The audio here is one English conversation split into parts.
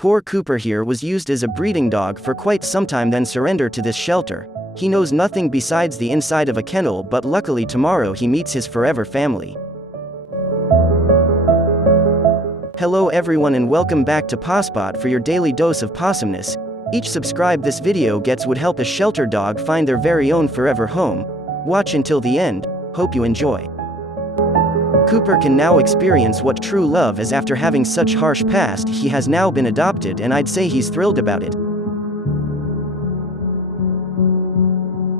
Poor Cooper here was used as a breeding dog for quite some time, then surrendered to this shelter. He knows nothing besides the inside of a kennel, but luckily tomorrow he meets his forever family. Hello everyone and welcome back to Pawspot for your daily dose of pawsomness. Each subscribe this video gets would help a shelter dog find their very own forever home. Watch until the end, hope you enjoy. Cooper can now experience what true love is after having such harsh past. He has now been adopted and I'd say he's thrilled about it.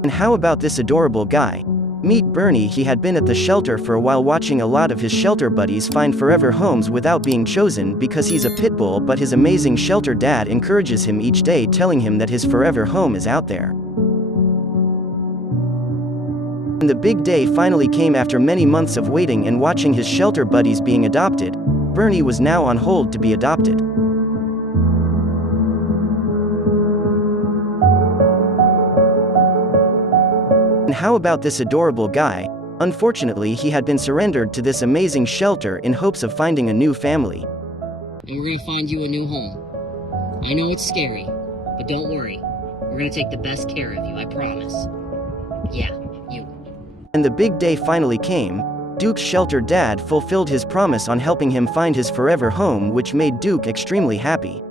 And how about this adorable guy? Meet Bernie. He had been at the shelter for a while watching a lot of his shelter buddies find forever homes without being chosen because he's a pit bull, but his amazing shelter dad encourages him each day, telling him that his forever home is out there. And the big day finally came after many months of waiting and watching his shelter buddies being adopted. Bernie was now on hold to be adopted. And how about this adorable guy? Unfortunately, he had been surrendered to this amazing shelter in hopes of finding a new family. And we're gonna find you a new home. I know it's scary, but don't worry. We're gonna take the best care of you, I promise. Yeah, you. And the big day finally came. Duke's shelter dad fulfilled his promise on helping him find his forever home, which made Duke extremely happy.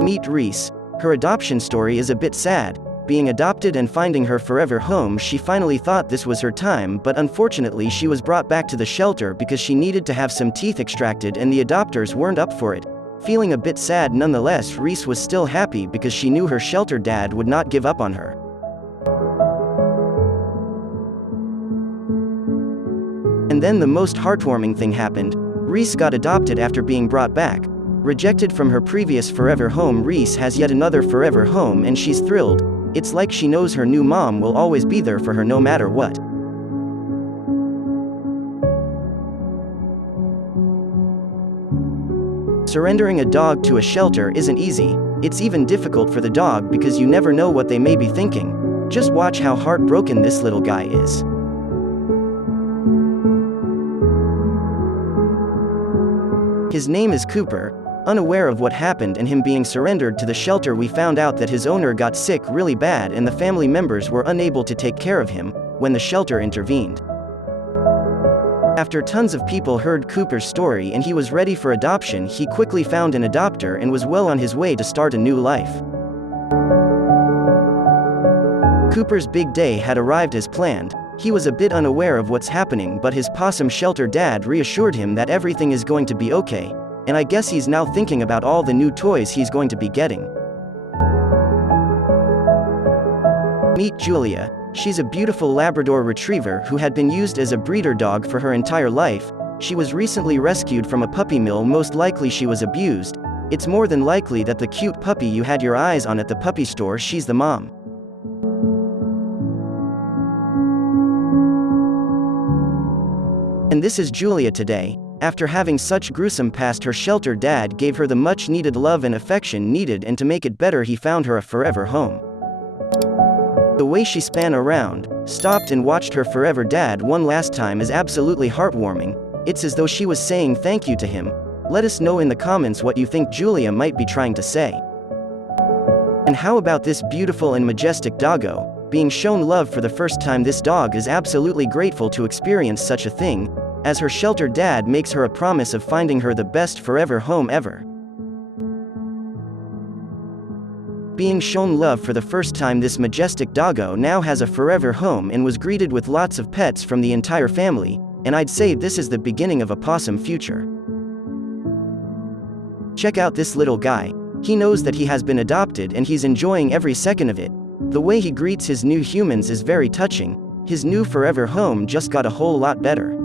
Meet Reece. Her adoption story is a bit sad. Being adopted and finding her forever home, she finally thought this was her time, but unfortunately she was brought back to the shelter because she needed to have some teeth extracted and the adopters weren't up for it. Feeling a bit sad nonetheless, Reece was still happy because she knew her shelter dad would not give up on her. And then the most heartwarming thing happened. Reece got adopted after being brought back. Rejected from her previous forever home, Reece has yet another forever home and she's thrilled. It's like she knows her new mom will always be there for her no matter what. Surrendering a dog to a shelter isn't easy. It's even difficult for the dog because you never know what they may be thinking. Just watch how heartbroken this little guy is. His name is Cooper. Unaware of what happened and him being surrendered to the shelter, we found out that his owner got sick really bad and the family members were unable to take care of him when the shelter intervened. After tons of people heard Cooper's story and he was ready for adoption, he quickly found an adopter and was well on his way to start a new life. Cooper's big day had arrived as planned. He was a bit unaware of what's happening, but his possum shelter dad reassured him that everything is going to be okay. And I guess he's now thinking about all the new toys he's going to be getting. Meet Julia. She's a beautiful Labrador retriever who had been used as a breeder dog for her entire life. She was recently rescued from a puppy mill. Most likely she was abused. It's more than likely that the cute puppy you had your eyes on at the puppy store, she's the mom. And this is Julia today. After having such gruesome past, her shelter dad gave her the much needed love and affection needed, and to make it better he found her a forever home. The way she span around, stopped and watched her forever dad one last time is absolutely heartwarming. It's as though she was saying thank you to him. Let us know in the comments what you think Julia might be trying to say. And how about this beautiful and majestic doggo? Being shown love for the first time, this dog is absolutely grateful to experience such a thing, as her shelter dad makes her a promise of finding her the best forever home ever. Being shown love for the first time, this majestic doggo now has a forever home and was greeted with lots of pets from the entire family, and I'd say this is the beginning of a possum future. Check out this little guy. He knows that he has been adopted and he's enjoying every second of it. The way he greets his new humans is very touching. His new forever home just got a whole lot better.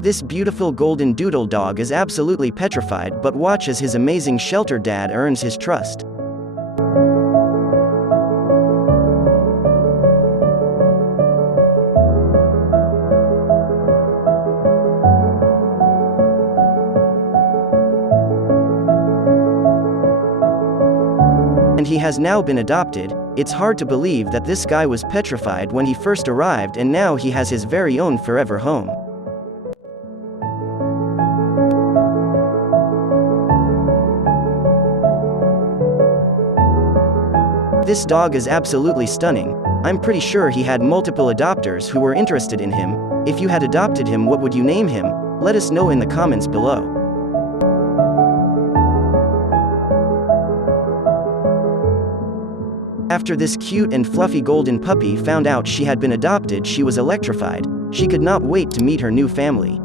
This beautiful golden doodle dog is absolutely petrified, but watch as his amazing shelter dad earns his trust. And he has now been adopted. It's hard to believe that this guy was petrified when he first arrived and now he has his very own forever home. This dog is absolutely stunning. I'm pretty sure he had multiple adopters who were interested in him. If you had adopted him, what would you name him? Let us know in the comments below. After this cute and fluffy golden puppy found out she had been adopted, she was electrified. She could not wait to meet her new family.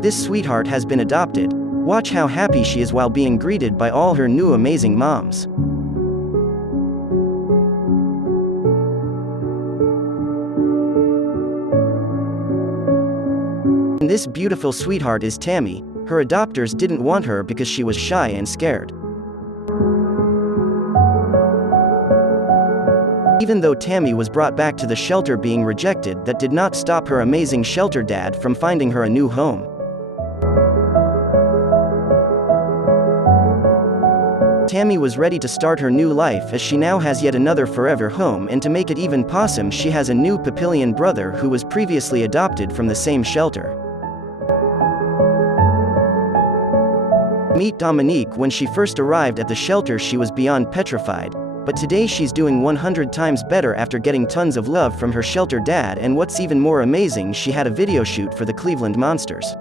This sweetheart has been adopted. Watch how happy she is while being greeted by all her new amazing moms. And this beautiful sweetheart is Tammy. Her adopters didn't want her because she was shy and scared. Even though Tammy was brought back to the shelter being rejected, that did not stop her amazing shelter dad from finding her a new home. Tammy was ready to start her new life as she now has yet another forever home, and to make it even possum, she has a new Papillion brother who was previously adopted from the same shelter. Meet Dominique. When she first arrived at the shelter she was beyond petrified, but today she's doing 100 times better after getting tons of love from her shelter dad, and what's even more amazing, she had a video shoot for the Cleveland Monsters.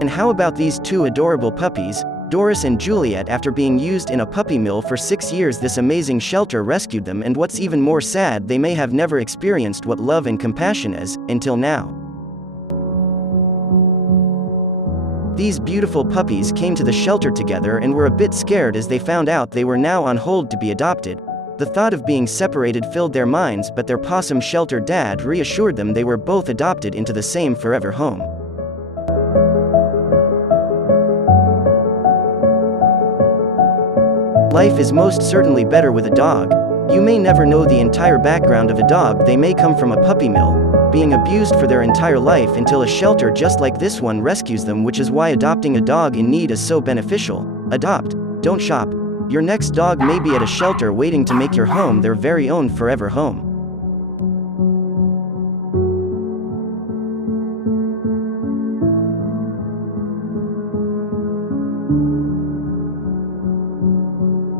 And how about these two adorable puppies, Doris and Juliet? After being used in a puppy mill for 6 years, this amazing shelter rescued them, and what's even more sad, they may have never experienced what love and compassion is, until now. These beautiful puppies came to the shelter together and were a bit scared as they found out they were now on hold to be adopted. The thought of being separated filled their minds, but their possum shelter dad reassured them they were both adopted into the same forever home. Life is most certainly better with a dog. You may never know the entire background of a dog. They may come from a puppy mill, being abused for their entire life, until a shelter just like this one rescues them, which is why adopting a dog in need is so beneficial. Adopt, don't shop. Your next dog may be at a shelter waiting to make your home their very own forever home.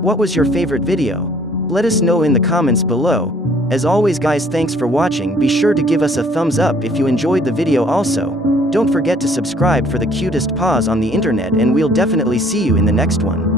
What was your favorite video? Let us know in the comments below. As always guys, thanks for watching. Be sure to give us a thumbs up if you enjoyed the video. Also, don't forget to subscribe for the cutest paws on the internet, and we'll definitely see you in the next one.